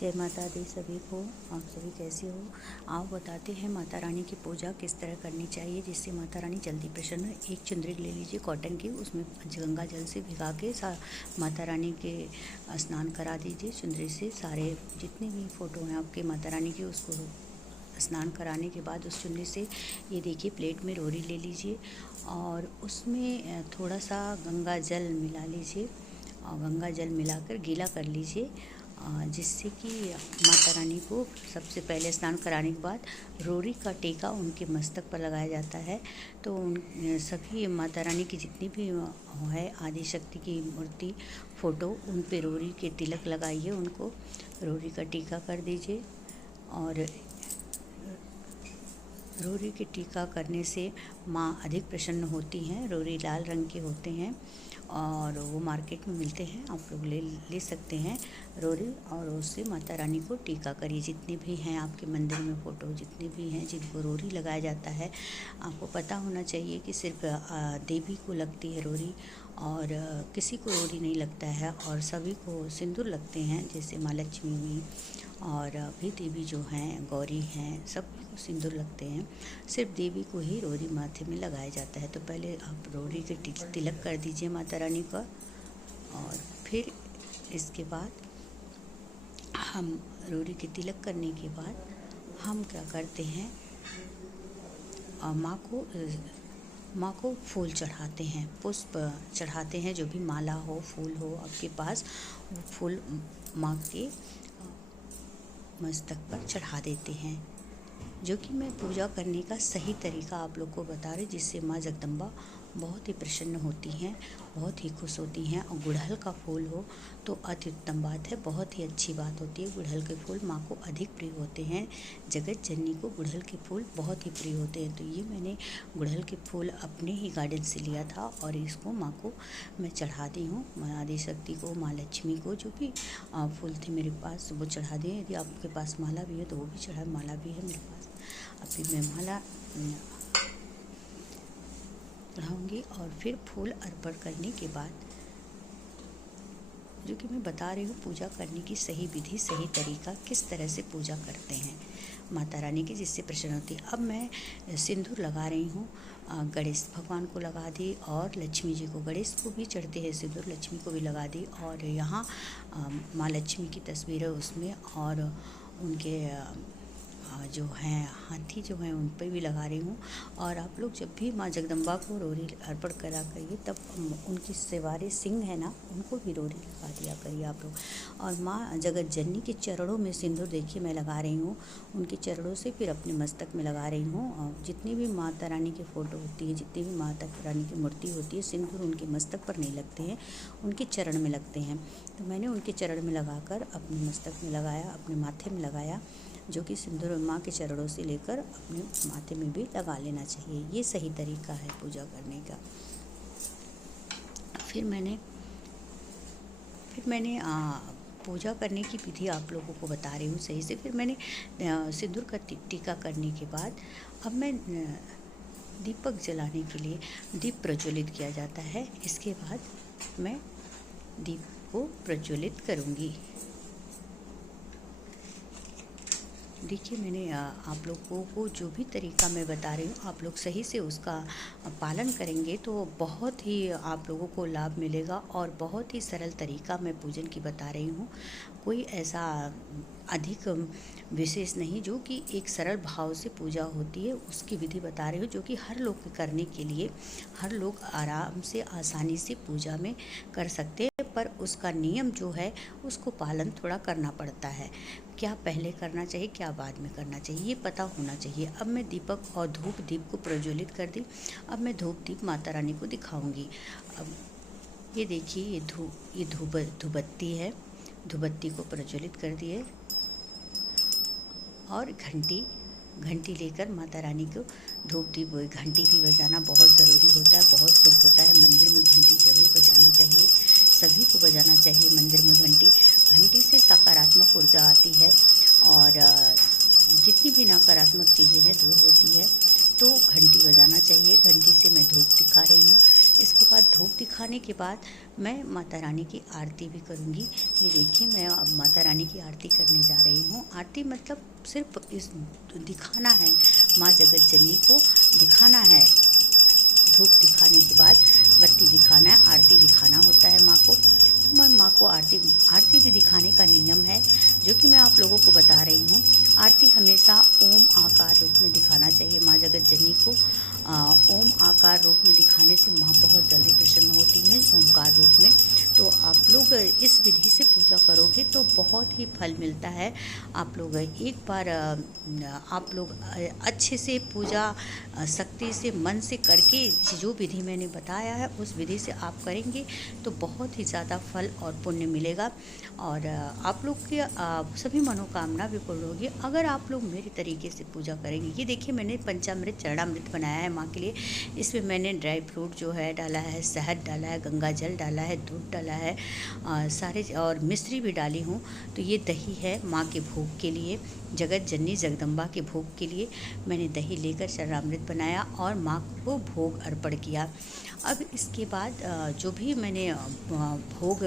जय माता दी सभी को। आप सभी कैसे हो? आओ बताते हैं माता रानी की पूजा किस तरह करनी चाहिए जिससे माता रानी जल्दी प्रसन्न हो। एक चुंदरी ले लीजिए कॉटन की, उसमें गंगा जल से भिगा के माता रानी के स्नान करा दीजिए। चुंदरी से सारे जितने भी फ़ोटो हैं आपके माता रानी के उसको स्नान कराने के बाद उस चुन्नी से ये देखिए प्लेट में रोरी ले लीजिए और उसमें थोड़ा सा गंगा जल मिला लीजिए और गंगा जल मिलाकर गीला कर लीजिए, जिससे कि माता रानी को सबसे पहले स्नान कराने के बाद रोरी का टीका उनके मस्तक पर लगाया जाता है। तो उन सभी माता रानी की जितनी भी है आदि शक्ति की मूर्ति फ़ोटो उन पे रोरी के तिलक लगाइए, उनको रोरी का टीका कर दीजिए। और रोरी के टीका करने से माँ अधिक प्रसन्न होती हैं। रोरी लाल रंग के होते हैं और वो मार्केट में मिलते हैं, आप लोग ले सकते हैं रोरी, और उससे माता रानी को टीका करिए। जितने भी हैं आपके मंदिर में फ़ोटो जितने भी हैं जिनको रोरी लगाया जाता है, आपको पता होना चाहिए कि सिर्फ देवी को लगती है रोरी और किसी को रोरी नहीं लगता है, और सभी को सिंदूर लगते हैं, जैसे माँ लक्ष्मी हुई और भी देवी जो हैं गौरी हैं सब सिंदूर लगते हैं। सिर्फ देवी को ही रोरी माथे में लगाया जाता है। तो पहले आप रोरी के तिलक कर दीजिए माता रानी का, और फिर इसके बाद हम रोरी के तिलक करने के बाद हम क्या करते हैं, माँ को फूल चढ़ाते हैं, पुष्प चढ़ाते हैं। जो भी माला हो फूल हो आपके पास, वो फूल माँ के मस्तक पर चढ़ा देते हैं, जो कि मैं पूजा करने का सही तरीका आप लोग को बता रही, जिससे माँ जगदम्बा बहुत ही प्रसन्न होती हैं, बहुत ही खुश होती हैं। और गुड़हल का फूल हो तो अति उत्तम बात है, बहुत ही अच्छी बात होती है। गुड़हल के फूल माँ को अधिक प्रिय होते हैं। जगत जननी को गुड़हल के फूल बहुत ही प्रिय होते हैं। तो ये मैंने गुड़हल के फूल अपने ही गार्डन से लिया था और इसको माँ को मैं चढ़ा दी हूँ। माँ आदिशक्ति को, माँ लक्ष्मी को, जो भी फूल थे मेरे पास वो चढ़ा दिए। यदि आपके पास माला भी है तो वो भी चढ़ा, माला भी है मेरे पास। अभी मैं माला चढ़ाऊँगी और फिर फूल अर्पण करने के बाद, जो कि मैं बता रही हूँ पूजा करने की सही विधि, सही तरीका, किस तरह से पूजा करते हैं माता रानी की जिससे प्रसन्न होती है। अब मैं सिंदूर लगा रही हूँ, गणेश भगवान को लगा दी और लक्ष्मी जी को, गणेश को भी चढ़ते हैं सिंदूर, लक्ष्मी को भी लगा दी। और यहाँ माँ लक्ष्मी की तस्वीर है उसमें, और उनके जो हैं हाथी जो हैं उन पर भी लगा रही हूँ। और आप लोग जब भी माँ जगदम्बा को रोरी अर्पण करा करिए तब उनकी सवारे सिंह है ना, उनको भी रोरी लगा दिया करिए आप लोग। और माँ जगत जननी के चरणों में सिंदूर देखिए मैं लगा रही हूँ, उनके चरणों से फिर अपने मस्तक में लगा रही हूँ। और जितनी भी माता रानी की फ़ोटो होती है, जितनी भी माता रानी की मूर्ति होती है, सिंदूर उनके मस्तक पर नहीं लगते हैं, उनके चरण में लगते हैं। तो मैंने उनके चरण में लगाकर अपने मस्तक में लगाया, अपने माथे में लगाया, जो कि सिंदूर माँ के चरणों से लेकर अपने माथे में भी लगा लेना चाहिए। ये सही तरीका है पूजा करने का। फिर मैंने पूजा करने की विधि आप लोगों को बता रही हूँ सही से। फिर मैंने सिंदूर का टीका करने के बाद अब मैं दीपक जलाने के लिए दीप प्रज्वलित किया जाता है। इसके बाद मैं दीप को प्रज्वलित करूँगी। देखिए मैंने आप लोगों को जो भी तरीका मैं बता रही हूँ, आप लोग सही से उसका पालन करेंगे तो बहुत ही आप लोगों को लाभ मिलेगा। और बहुत ही सरल तरीका मैं पूजन की बता रही हूँ, कोई ऐसा अधिक विशेष नहीं, जो कि एक सरल भाव से पूजा होती है उसकी विधि बता रही हूँ, जो कि हर लोग करने के लिए, हर लोग आराम से आसानी से पूजा में कर सकते हैं। पर उसका नियम जो है उसको पालन थोड़ा करना पड़ता है, क्या पहले करना चाहिए क्या बाद में करना चाहिए ये पता होना चाहिए। अब मैं दीपक और धूप दीप को प्रज्वलित कर दी। अब मैं धूप दीप माता रानी को दिखाऊंगी। अब ये देखिए ये धूपबत्ती है, धूपबत्ती को प्रज्वलित कर दिए और घंटी लेकर माता रानी को धूप दीप, घंटी भी बजाना बहुत ज़रूरी होता है, बहुत शुभ होता है। मंदिर में घंटी ज़रूर बजाना चाहिए, सभी को बजाना चाहिए मंदिर में घंटी से सकारात्मक ऊर्जा आती है और जितनी भी नकारात्मक चीज़ें हैं दूर होती है। तो घंटी बजाना चाहिए। घंटी से मैं धूप दिखा रही हूँ। इसके बाद धूप दिखाने के बाद मैं माता रानी की आरती भी करूँगी। ये देखिए मैं अब माता रानी की आरती करने जा रही हूँ। आरती मतलब सिर्फ इस दिखाना है, माँ जगत जननी को दिखाना है। धूप दिखाने के बाद बत्ती दिखाना है, आरती दिखाना होता है माँ को। तो मैं माँ को आरती भी दिखाने का नियम है जो कि मैं आप लोगों को बता रही हूँ। आरती हमेशा ओम आकार रूप में दिखाना चाहिए माँ जगत जननी को। ओम आकार रूप में दिखाने से माँ बहुत जल्दी प्रसन्न होती हैं, ओमकार रूप में। तो आप लोग इस विधि से पूजा करोगे तो बहुत ही फल मिलता है। आप लोग एक बार आप लोग अच्छे से पूजा शक्ति से मन से करके जो विधि मैंने बताया है उस विधि से आप करेंगे तो बहुत ही ज़्यादा फल और पुण्य मिलेगा और आप लोग की सभी मनोकामना भी पूर्ण होगी अगर आप लोग मेरे तरीके से पूजा करेंगे। ये देखिए मैंने पंचामृत चरणामृत बनाया है माँ के लिए। इसमें मैंने ड्राई फ्रूट जो है डाला है, शहद डाला है, गंगा जल डाला है, दूध डाला है, सारे और मिश्री भी डाली हूँ। तो ये दही है माँ के भोग के लिए, जगत जननी जगदम्बा के भोग के लिए मैंने दही लेकर चरणामृत बनाया और माँ को भोग अर्पण किया। अब इसके बाद जो भी मैंने भोग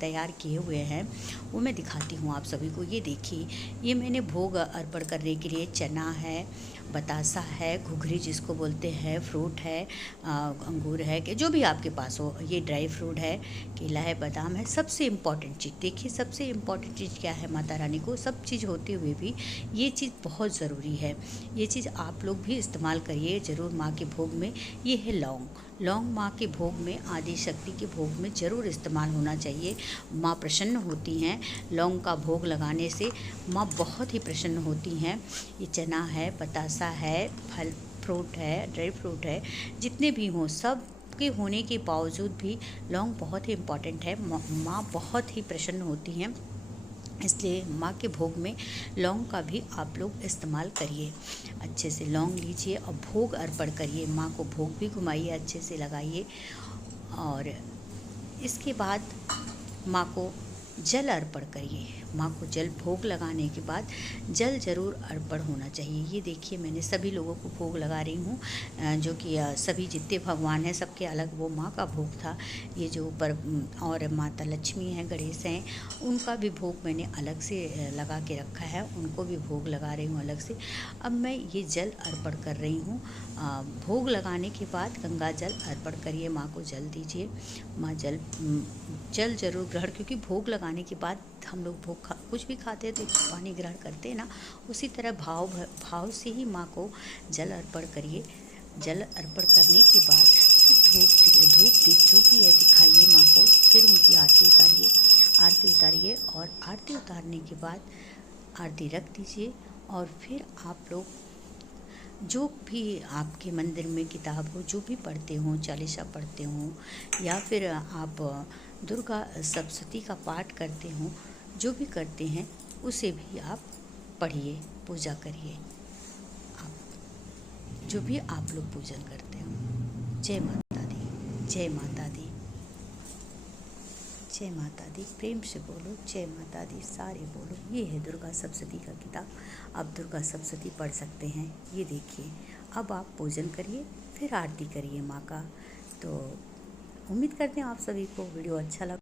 तैयार किए हुए हैं वो मैं दिखाती हूँ आप सभी को। ये देखिए ये मैंने भोग अर्पण करने के लिए चना है, बतासा है, घुघरी जिसको बोलते हैं, फ्रूट है, अंगूर है, कि जो भी आपके पास हो, ये ड्राई फ्रूट है, केला है, बादाम है। सबसे इम्पॉर्टेंट चीज़ देखिए, सबसे इम्पॉर्टेंट चीज़ क्या है माता रानी को, सब चीज़ होते हुए भी ये चीज़ बहुत ज़रूरी है। ये चीज़ आप लोग भी इस्तेमाल करिए ज़रूर माँ के भोग में। ये है लौंग। लौंग माँ के भोग में, आदि शक्ति के भोग में ज़रूर इस्तेमाल होना चाहिए। माँ प्रसन्न होती हैं लौंग का भोग लगाने से, माँ बहुत ही प्रसन्न होती हैं। ये चना है, बतासा है, फल फ्रूट है, ड्राई फ्रूट है, जितने भी हों सब के होने के बावजूद भी लौंग बहुत ही इम्पॉर्टेंट है। माँ बहुत ही प्रसन्न होती हैं, इसलिए माँ के भोग में लौंग का भी आप लोग इस्तेमाल करिए। अच्छे से लौंग लीजिए और भोग अर्पण करिए, माँ को भोग भी घुमाइए, अच्छे से लगाइए। और इसके बाद माँ को जल अर्पण करिए। माँ को जल भोग लगाने के बाद जल ज़रूर अर्पण होना चाहिए। ये देखिए मैंने सभी लोगों को भोग लगा रही हूँ, जो कि सभी जितने भगवान हैं सबके अलग वो माँ का भोग था। ये जो ऊपर और माता लक्ष्मी हैं, गणेश हैं, उनका भी भोग मैंने अलग से लगा के रखा है, उनको भी भोग लगा रही हूँ अलग से। अब मैं ये जल अर्पण कर रही हूँ। भोग लगाने के बाद गंगा जल अर्पण करिए, माँ को जल दीजिए। माँ जल ज़रूर ग्रहण, क्योंकि भोग लगाने के बाद हम लोग कुछ भी खाते हैं तो पानी ग्रहण करते हैं ना, उसी तरह भाव से ही माँ को जल अर्पण करिए। जल अर्पण करने के बाद धूप दीप जो भी है दिखाइए माँ को, फिर उनकी आरती उतारिए और आरती उतारने के बाद आरती रख दीजिए। और फिर आप लोग जो भी आपके मंदिर में किताब हो, जो भी पढ़ते हों, चालीसा पढ़ते हों, या फिर आप दुर्गा सप्तशती का पाठ करते हों, जो भी करते हैं उसे भी आप पढ़िए, पूजा करिए, आप जो भी आप लोग पूजन करते हो। जय माता दी, जय माता दी, जय माता दी। प्रेम से बोलो जय माता दी, सारे बोलो। ये है दुर्गा सप्तशती का किताब, आप दुर्गा सप्तशती पढ़ सकते हैं। ये देखिए अब आप पूजन करिए, फिर आरती करिए माँ का। तो उम्मीद करते हैं आप सभी को वीडियो अच्छा लगा।